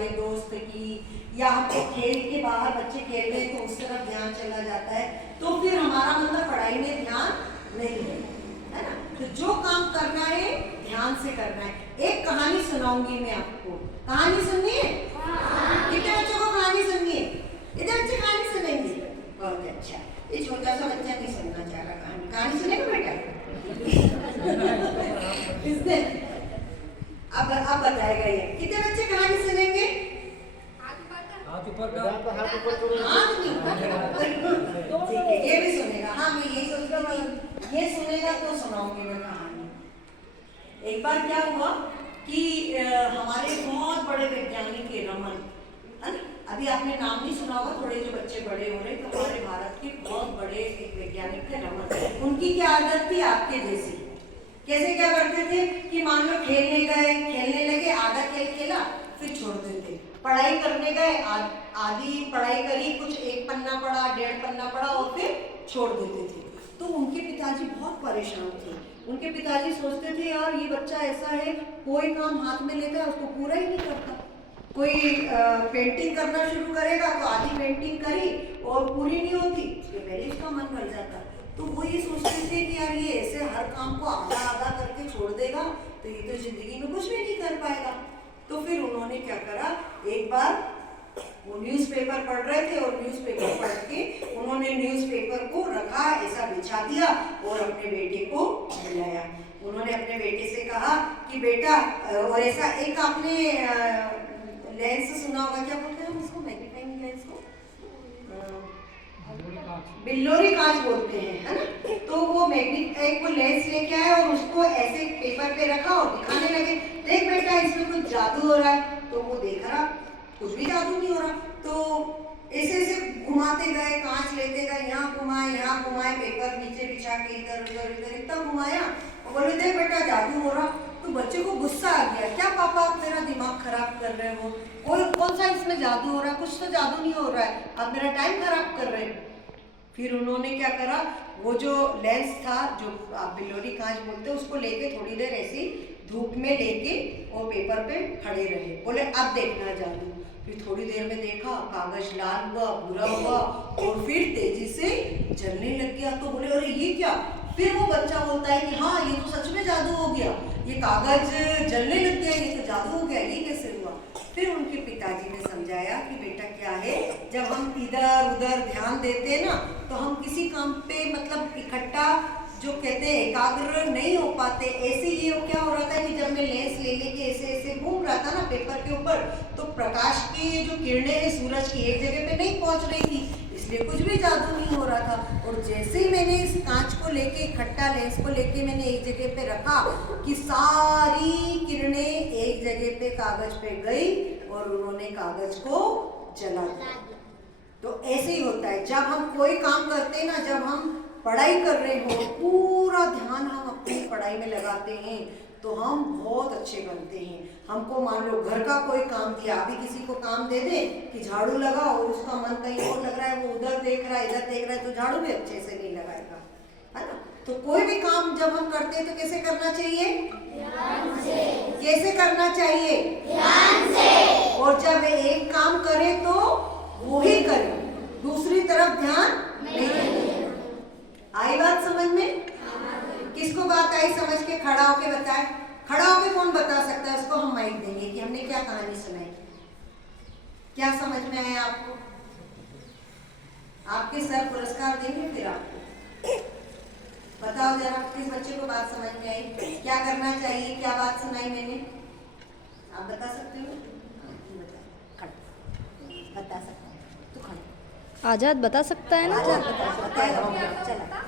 हमारे दोस्त की, या हमको खेल के बाहर बच्चे खेल रहे हैं तो उस तरफ ध्यान चला जाता है, तो फिर हमारा मतलब पढ़ाई में ध्यान नहीं है ना। तो जो काम करना है ध्यान से करना है। एक कहानी सुनाऊंगी मैं आपको, कहानी सुननी है? कितने बच्चों को कहानी सुननी है? इतने बच्चे कहानी सुनेंगे? बहुत अच्छा। ये छोटा सा बच्चा नहीं सुनना चाह रहा कहानी। कहानी सुनेगा बेटा? किसने? अब बताएगा ये। कितने बच्चे कहानी सुनेंगे? हाथ ऊपर का, हाथ नहीं ऊपर। ठीक है, ये भी सुनेगा। हाँ, मैं यही सोच रहा हूँ, ये सुनेगा तो सुनाऊंगी मैं कहानी। एक बार क्या हुआ कि हमारे बहुत बड़े वैज्ञानिक थे, रमन, है ना? अभी आपने नाम नहीं सुना होगा, थोड़े जो बच्चे बड़े हो रहे, तो हमारे भारत के बहुत बड़े एक वैज्ञानिक थे, रमन। उनकी क्या आदत थी आपके जैसी। कैसे क्या करते थे कि मान लो खेलने गए, खेलने लगे, आधा खेल खेला फिर छोड़ देते। पढ़ाई करने गए, आधी पढ़ाई करी, कुछ एक पन्ना पढ़ा, 1.5 पन्ना पढ़ा और फिर छोड़ देते थे। तो उनके पिताजी बहुत परेशान थे। उनके पिताजी सोचते थे यार ये बच्चा ऐसा है, कोई काम हाथ में लेता है उसको पूरा ही नहीं करता। कोई पेंटिंग करना शुरू करेगा तो आधी पेंटिंग करी और पूरी नहीं होती, उसके पहले इसका मन भर जाता। तो वो ये सोचते थे कि यार ये ऐसे हर काम को आधा आधा करके छोड़ देगा तो ये तो जिंदगी में कुछ भी नहीं कर पाएगा। तो फिर उन्होंने क्या करा, एक बार वो न्यूज़पेपर पढ़ रहे थे और न्यूज़पेपर पढ़ के उन्होंने न्यूज़पेपर को रखा, ऐसा बिछा दिया और अपने बेटे को बुलाया। उन्होंने अपने बेटे से कहा कि बेटा, और ऐसा एक आपने लेंस सुना होगा, क्या बोलते हैं उसको, मैग्नीफाइंग लेंस को बिल्लोरी कांच बोलते हैं, है ना। तो वो एक वो लेंस लेके आया और उसको ऐसे पेपर पे रखा और दिखाने लगे, देख बेटा इसमें कुछ जादू हो रहा है। तो वो देख रहा, कुछ भी जादू नहीं हो रहा। तो ऐसे ऐसे घुमाते गए, कांच लेते गए, यहाँ घुमाए, पेपर नीचे बिछा के इधर उधर इधर इतना घुमाया और बोले देख बेटा जादू हो रहा। तो बच्चे को गुस्सा आ गया, क्या पापा आप मेरा दिमाग खराब कर रहे हो, कौन सा इसमें जादू हो रहा है, कुछ तो जादू नहीं हो रहा है, आप मेरा टाइम खराब कर रहे हैं। फिर उन्होंने क्या करा, वो जो लेंस था जो आप बिल्लोरी कांच बोलते हैं, उसको लेके थोड़ी देर ऐसी धूप में लेके वो पेपर पे खड़े रहे, बोले अब देखना जादू। फिर थोड़ी देर में देखा कागज लाल हुआ, भूरा हुआ और फिर तेजी से जलने लग गया। तो बोले अरे ये क्या। फिर वो बच्चा बोलता है कि हाँ ये तो सच में जादू हो गया, ये कागज जलने लग गया, ये तो जादू हो गया, ये कैसे हुआ। फिर उनके पिताजी ने समझाया कि बेटा क्या है, जब हम इधर उधर ध्यान देते हैं ना तो हम किसी काम पे मतलब इकट्ठा जो कहते हैं एकाग्र नहीं हो पाते। ऐसे ये क्या हो रहा था कि जब मैं लेंस ले लेके ऐसे ऐसे घूम रहा था ना पेपर के ऊपर, तो प्रकाश की जो किरणें हैं सूरज की एक जगह पे नहीं पहुंच रही थी, इसलिए कुछ भी जादू नहीं हो रहा था। और जैसे ही मैंने इस कांच को लेके, इकट्ठा लेंस को लेके मैंने एक जगह पे रखा कि सारी किरणें एक जगह पे कागज पे गई और उन्होंने कागज को जला दिया। तो ऐसे ही होता है जब हम कोई काम करते हैं ना, जब हम पढ़ाई कर रहे हो, पूरा ध्यान हम अपनी पढ़ाई में लगाते हैं तो हम बहुत अच्छे बनते हैं। हमको मान लो घर का कोई काम दिया, अभी किसी को काम दे दे कि झाड़ू लगाओ और उसका मन कहीं और लग रहा है, वो उधर देख रहा है इधर देख रहा है, तो झाड़ू भी अच्छे से नहीं लगाएगा, है ना। तो कोई भी काम जब हम करते हैं तो कैसे करना चाहिए, ध्यान से। कैसे करना चाहिए, ध्यान से। और जब एक काम करे तो वो ही करे, दूसरी तरफ ध्यान नहीं देना। आई बात समझ में? किसको बात आई समझ के खड़ा होके बताए। खड़ा होके कौन बता सकता है, उसको हम माइक देंगे कि हमने क्या कहानी सुनाई, क्या समझ में आया आपको। आपके सर पुरस्कार देंगे फिर आपको। बताओ जरा किस बच्चे को बात समझ में आई, क्या करना चाहिए, क्या बात सुनाई मैंने, आप बता सकते हो। बता सकते हो तो खड़ा। आजाद बता सकता है ना। आजाद बता सकता है, चला।